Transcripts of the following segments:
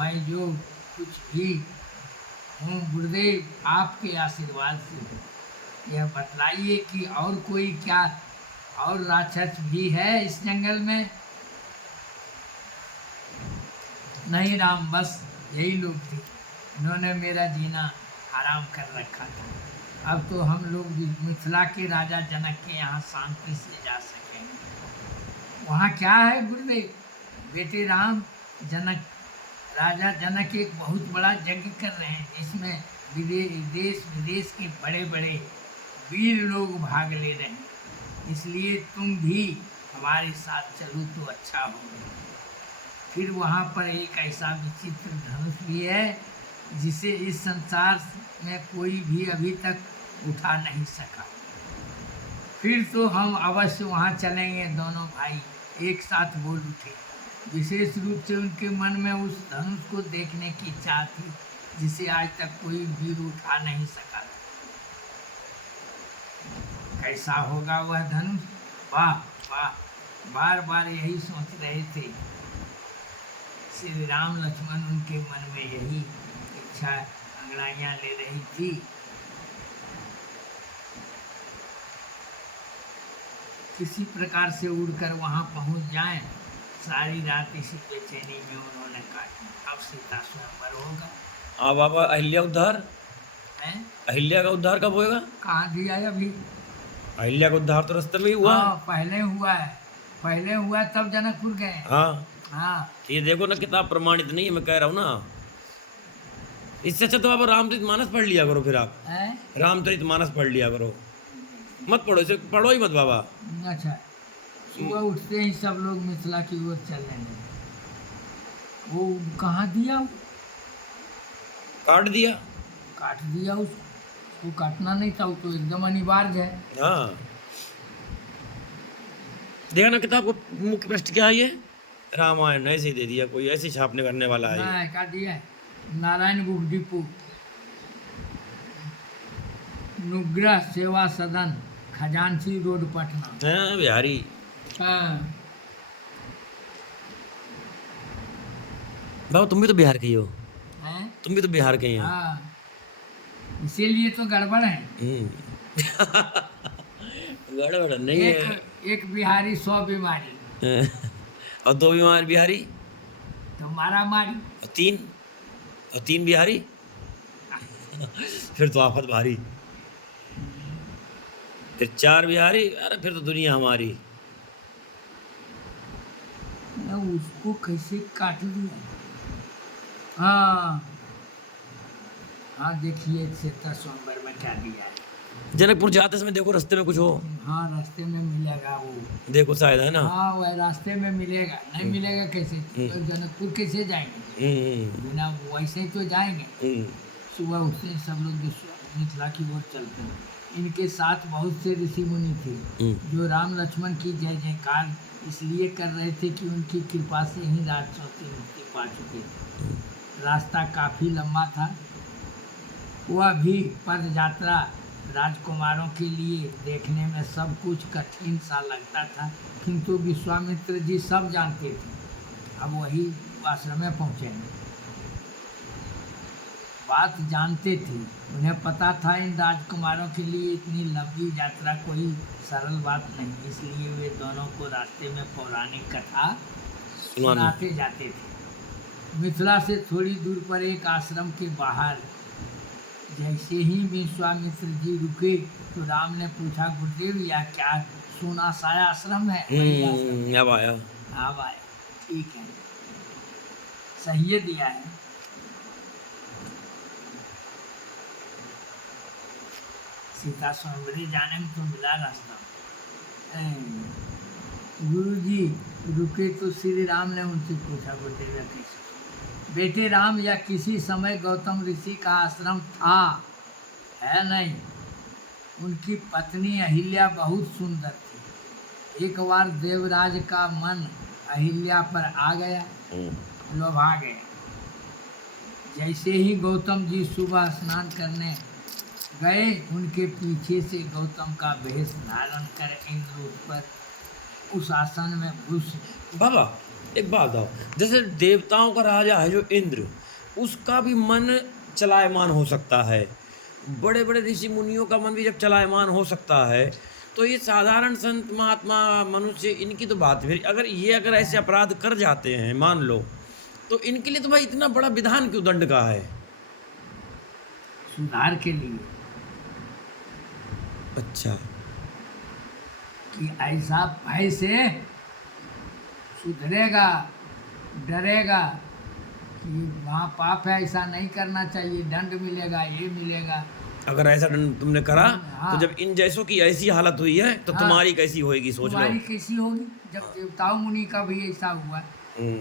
मैं जो कुछ भी हूँ गुरुदेव आपके आशीर्वाद से। यह बतलाइए कि और कोई क्या और राक्षस भी है इस जंगल में? नहीं राम, बस यही लोग थे। इन्होंने मेरा जीना आराम कर रखा था। अब तो हम लोग भी मिथिला के राजा जनक के यहाँ शांति से जा सकेंगे। वहाँ क्या है गुरुदेव? बेटे राम, जनक राजा जनक एक बहुत बड़ा यज्ञ कर रहे हैं जिसमें देश विदेश के बड़े बड़े वीर लोग भाग ले रहे हैं। इसलिए तुम भी हमारे साथ चलो तो अच्छा होगा। फिर वहाँ पर एक ऐसा विचित्र धनुष भी है जिसे इस संसार में कोई भी अभी तक उठा नहीं सका। फिर तो हम अवश्य वहाँ चलेंगे। दोनों भाई एक साथ बोल उठे। विशेष रूप से उनके मन में उस धनुष को देखने की इच्छा थी जिसे आज तक कोई वीर उठा नहीं सका। कैसा होगा वह धनुष? वाह वाह, बार बार यही सोच रहे थे श्री राम लक्ष्मण। उनके मन में यही इच्छा अंगड़ाइयाँ ले रही थी। किसी प्रकार से उड़कर वहाँ पहुँच जाएं। सारी रात इसी बेचैनी में उन्होंने काटी। अब सीता स्वयंवर होगा। अब बाबा अहिल्या उद्धार है? अहिल्या का उद्धार कब होएगा? कहाँ दिया है अभी? अहिल्या का उद्धार तो रास्ते में ही हुआ। हाँ, पहले हुआ है। पहले हुआ तब जनकपुर गए। हाँ हाँ, ये देखो ना, किताब प्रमाणित नहीं है, मैं कह रहा हूँ ना। इससे अच्छा तो बाबा रामचरित मानस पढ़ लिया करो। फिर आप है? रामचरित मानस पढ़ लिया करो। मत पढ़ो, इसे पढ़ो ही मत बाबा। अच्छा, सुबह उठते ही सब लोग मिथिला की ओर चलने लगे। वो कहाँ दिया? काट दिया। काट दिया उसको काटना नहीं था, वो तो एकदम अनिवार्य है। हाँ देखा ना, किताब को मुख्य पृष्ठ क्या है? ये रामायण ऐसे ही दे दिया, कोई ऐसे छापने करने वाला है। नहीं, काट दिया है। नारायण बुक डिपो, नुग्रह सेवा सदन, खजांची रोड, पटना। हाँ बिहारी। हाँ, बाबा तुम भी तो बिहार के ही हो। हैं? तुम भी तो बिहार के ही हो। हाँ, इसीलिए तो गड़बड़ है। गड़बड़ नहीं है। एक बिहारी 100 बीमारी। और 2 बीमार बिहारी तो मारा मारी। और तीन बिहारी फिर तो आफत भारी। फिर 4 बिहारी, अरे फिर तो दुनिया हमारी। उसको कैसे काट दिया? हाँ हाँ, देखिए सीता स्वयंवर में क्या दिया है। जनकपुर जाते समय देखो रास्ते में कुछ हो। हाँ, रास्ते में मिलेगा वो। देखो शायद, है ना? हाँ, वह रास्ते में मिलेगा। नहीं मिलेगा कैसे? तो जनकपुर कैसे जाएंगे? बिना वैसे तो जाएंगे। सुबह उठते ही सब लोग मिथिला की ओर चलते हैं। इनके साथ बहुत से ऋषि मुनि थे जो राम लक्ष्मण की जय जयकार इसलिए कर रहे थे कि उनकी कृपा से ही राक्षसों से मुक्ति पा चुके थे। रास्ता काफ़ी लंबा था। वह भी पद यात्रा राजकुमारों के लिए देखने में सब कुछ कठिन सा लगता था, किंतु विश्वामित्र जी सब जानते थे। अब वही आश्रम में पहुँचेंगे। बात जानते थे, उन्हें पता था इन राजकुमारों के लिए इतनी लंबी यात्रा कोई सरल बात नहीं। इसलिए वे दोनों को रास्ते में पौराणिक कथा सुनाते जाते थे। मिथिला से थोड़ी दूर पर एक आश्रम के बाहर जैसे ही विश्वामित्र जी रुके तो राम ने पूछा, गुरुदेव यह क्या सोना साया आश्रम है? अब आया। अब आया, ठीक है, सही दिया है। सीता स्वयंवरी जाने में तो मिला रास्ता। गुरु जी रुके तो श्री राम ने उनसे पूछा, गुरुदेव कैसे? बेटे राम, या किसी समय गौतम ऋषि का आश्रम था, है नहीं? उनकी पत्नी अहिल्या बहुत सुंदर थी। एक बार देवराज का मन अहिल्या पर आ गया, लोभा गया। जैसे ही गौतम जी सुबह स्नान करने गए, उनके पीछे से गौतम का भेष धारण कर इंद्र उस पर उस आसन में घुस। बाबा एक बात बताओ, जैसे देवताओं का राजा है जो इंद्र, उसका भी मन चलायमान हो सकता है, बड़े बड़े ऋषि मुनियों का मन भी जब चलायमान हो सकता है, तो ये साधारण संत महात्मा मनुष्य इनकी तो बात फिर, अगर ऐसे अपराध कर जाते हैं मान लो, तो इनके लिए तो भाई इतना बड़ा विधान क्यों दंड का है? सुधार के लिए अच्छा, कि ऐसा भय से सुधरेगा, डरेगा कि वहाँ पाप है, ऐसा नहीं करना चाहिए, दंड मिलेगा, ये मिलेगा। अगर ऐसा दंड तुमने करा हाँ। तो जब इन जैसों की ऐसी हालत हुई है तो हाँ। तुम्हारी कैसी होएगी, सोच लो। तुम्हारी कैसी होगी जब देवताओं मुनि का भी ऐसा हुआ। हम्म,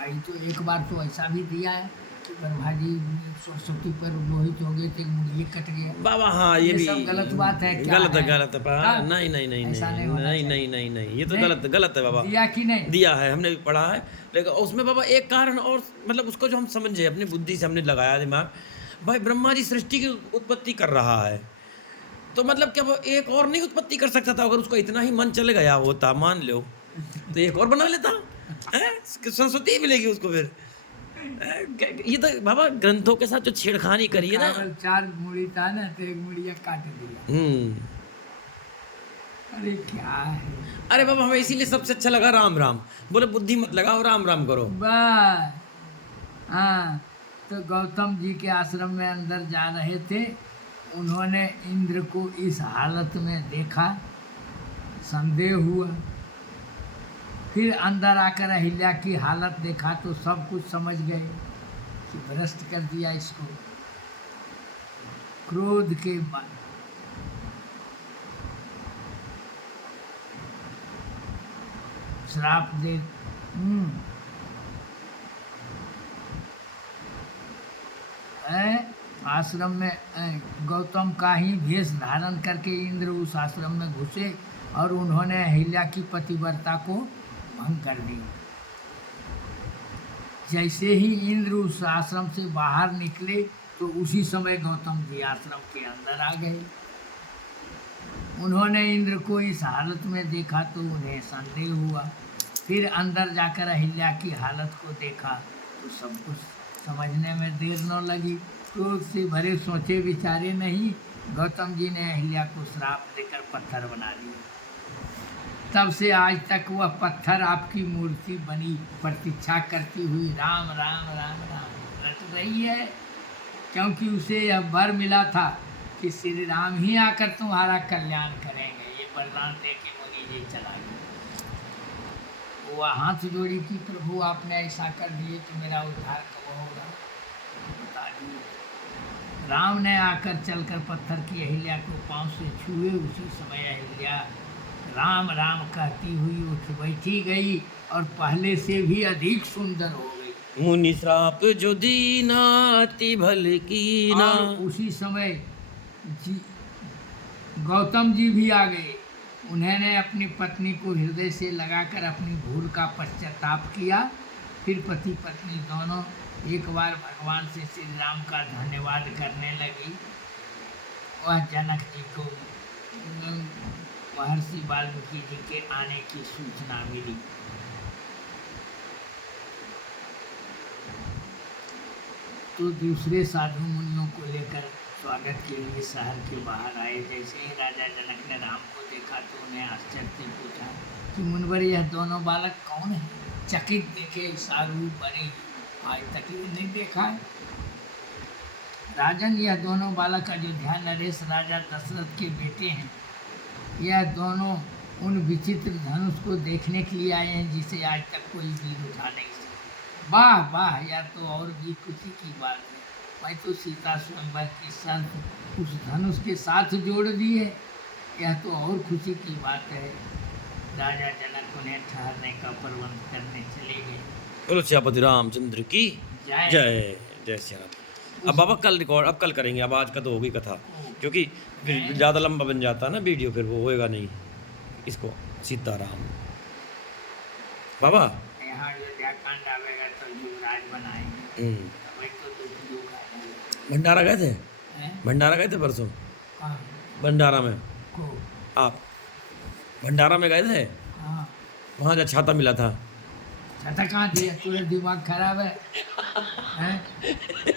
आई तो एक बार तो ऐसा भी दिया है कि ब्रह्मा जी सरस्वती पर मोहित हो गए थे, मुड़िए कट गया। बाबा हाँ, ये भी सब गलत बात है, क्या गलत है, है? गलत है हाँ? नहीं नहीं नहीं ऐसा नहीं नहीं होना नहीं चाहिए। नहीं नहीं नहीं, ये तो नहीं। गलत है बाबा। दिया कि नहीं? दिया है, हमने भी पढ़ा है, लेकिन उसमें बाबा एक कारण और, मतलब उसको जो हम समझे अपनी बुद्धि से हमने लगाया दिमाग, भाई ब्रह्मा जी सृष्टि की उत्पत्ति कर रहा है, तो मतलब क्या वो एक और नहीं उत्पत्ति कर सकता था? अगर उसको इतना ही मन चले गया होता मान लो, तो एक और बना लेता हैं? सरस्वती मिलेगी उसको फिर। ये तो बाबा ग्रंथों के साथ जो छेड़खानी करी है ना। केवल 4 मुड़ी था ना, तो एक मुड़िया काट दिया। अरे क्या है। अरे बाबा हमें इसीलिए सबसे अच्छा लगा राम राम, बोले बुद्धि मत लगाओ, राम राम करो बस। हाँ, तो गौतम जी के आश्रम में अंदर जा रहे थे, उन्होंने इंद्र को इस हालत में देखा, संदेह हुआ, फिर अंदर आकर अहिल्या की हालत देखा तो सब कुछ समझ गए कि भ्रष्ट कर दिया इसको। क्रोध के बाद श्राप दे। आश्रम में गौतम का ही वेश धारण करके इंद्र उस आश्रम में घुसे और उन्होंने अहिल्या की पतिव्रता को भंग कर दिया। जैसे ही इंद्र उस आश्रम से बाहर निकले तो उसी समय गौतम जी आश्रम के अंदर आ गए। उन्होंने इंद्र को इस हालत में देखा तो उन्हें संदेह हुआ, फिर अंदर जाकर अहिल्या की हालत को देखा तो सब कुछ समझने में देर न लगी। क्रोध से भरे सोचे विचारे नहीं, गौतम जी ने अहिल्या को श्राप देकर पत्थर बना दिया। तब से आज तक वह पत्थर आपकी मूर्ति बनी प्रतीक्षा करती हुई राम राम राम राम रट रही है, क्योंकि उसे यह वर मिला था कि श्री राम ही आकर तुम्हारा कल्याण करेंगे। ये वरदान दे के मुनि जी चला गया। वह हाथ जोड़ी कि प्रभु आपने ऐसा कर दिए तो मेरा उद्धार कब होगा, बता दिए। राम ने आकर चलकर पत्थर की अहिल्या को पांव से छुए। उसी समय अहिल्या राम राम कहती हुई उठ बैठी गई और पहले से भी अधिक सुंदर हो गई। मुनि श्राप जो दीना अति भल कीना। और उसी समय गौतम जी भी आ गए। उन्होंने अपनी पत्नी को हृदय से लगाकर अपनी भूल का पश्चाताप किया। फिर पति पत्नी दोनों एक बार भगवान से श्री राम का धन्यवाद करने लगी। वह जनक जी को महर्षि वाल्मीकि जी के आने की सूचना मिली। तो दूसरे साधु मुनियों को लेकर स्वागत के लिए शहर के बाहर आए। जैसे ही राजा जनक ने राम को देखा तो उन्हें आश्चर्य से पूछा कि मुनिवर यह दोनों बालक कौन है? चकित देखे सारू बड़े, आज तक ये नहीं देखा है। राजन, यह दोनों बालक अयोध्या नरेश राजा दशरथ के बेटे हैं। यह दोनों उन विचित्र धनुष को देखने के लिए आए हैं जिसे आज तक कोई वीर उठा नहीं सका। वाह वाह, यह तो और भी खुशी की बात है। मैं तो सीता स्वयंवर की शर्त उस धनुष के साथ जोड़ दी है। यह तो और खुशी की बात है। राजा जनक उन्हें ठहरने का प्रबंध करने चले गए। बोलो सियापति रामचंद्र की जय। जय। जय श्री राम। अब बाबा कल करेंगे, अब आज का तो होगी कथा, क्योंकि फिर ज़्यादा लंबा बन जाता है ना वीडियो, फिर वो होएगा नहीं। इसको सीताराम बाबा यहाँ अयोध्या कांड आवेगा तो युवराज बनाएंगे। तभी तो दुख आएगा। भंडारा गए थे? हैं? भंडारा गए थे परसों? कहाँ भंडारा में को? आप भंडारा में गए थे? हाँ। वहाँ जो छाता मिला था, कहता कहाँ दिया, पूरा दिमाग खराब है हैं?